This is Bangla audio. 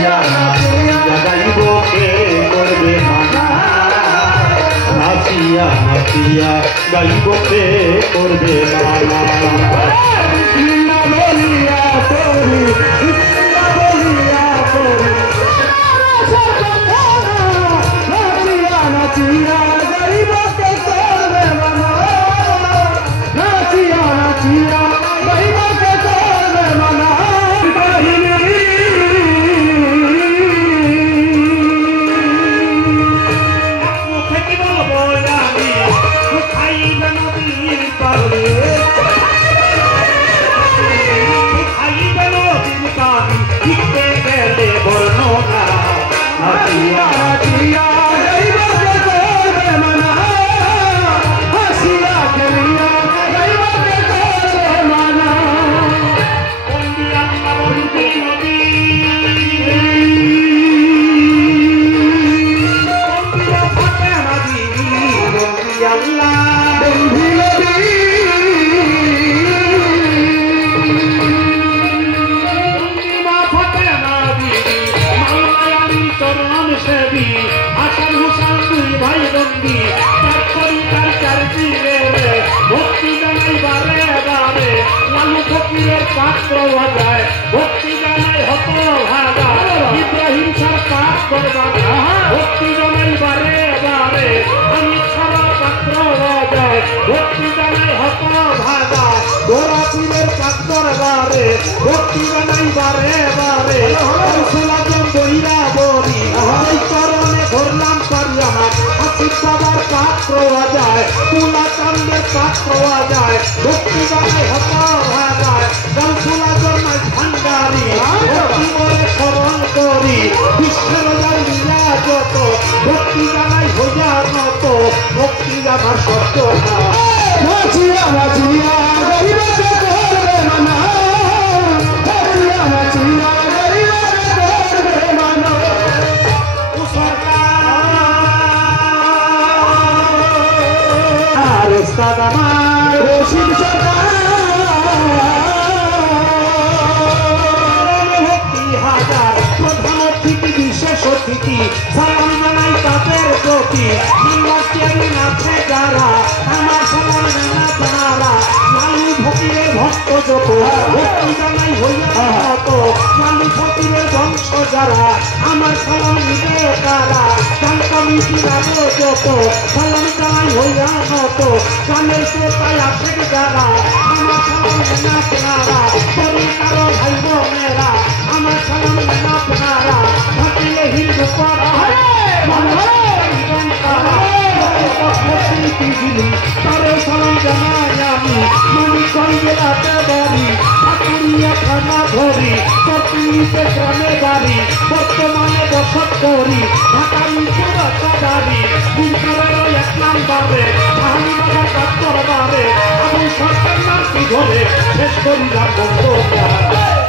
নাচিয়া নাচিয়া গাইব কে করবে মানা নাচিয়া নাচিয়া গাইব কে করবে মানা কৃষ্ণ বলিয়া তোরি কৃষ্ণ বলিয়া তোরি নাচিয়া নাচিয়া গাইব কে করবে মানা নাচিয়া নাচিয়া গাইব কে করবে মানা পাত্র বাজায় ভক্তি জানাই হত ভাগা ইব্রাহিম সার পাপ করবা ভক্তি জানাই বারে বারে আমি সারা পাত্র বাজায় ভক্তি জানাই হত ভাগা গোরাপুরের পাত্র বারে ভক্তি জানাই বারে বারে সোলাজন বইরা বলি ওই চরণে ধরলাম পারি আমার আসিফ বাবার পাত্র বাজায় তুলা চান্দের পাত্র বাজায় ভক্তি জানাই হত ভাগায় ভান্ডারি ভক্তি বলে স্মরণ করি বিশ্বের লীলা যত ভক্তি জানাই হইয়ার মত ভক্তি জানার শব্দ নাচিয়া নাচিয়া গরিবকে করবে মানা নাচিয়া নাচিয়া গরিবকে করবে মানা ও সরকার সাদা মার রশিদ সরকার বিশেষ অতিথি সালাম জানাই তাদের প্রতি নির্বাচনী নাচে যারা আমার সালাম জানা তারা লালু ফকিরের ভক্ত যত ভক্তি জানাই হইয়া হত লালু ফকিরের বংশ যারা আমার সালাম নিবে তারা গান কমিটি রাজো যত সালাম জানাই হইয়া হত গানের শ্রোতায় আসে যারা আমার সালাম জানা তারা পরিকার ভাই বোনেরা আমার সালাম জানা তারা হিন্দু তারে সালাম জানাই আমি মানিকগঞ্জে রাতে বাড়ি ঠাকুরিয়া থানা ধরি প্রতিনিতে গ্রামে বাড়ি বর্তমানে বসত করি ঢাকা ইউনিভার্সিটি বাড়ি বিরকারেরও এক নাম্বারে ধানি বাবা ডাক্তার বারে আমি সরকার নামটি ধরে শেষ করিলাম বন্ধ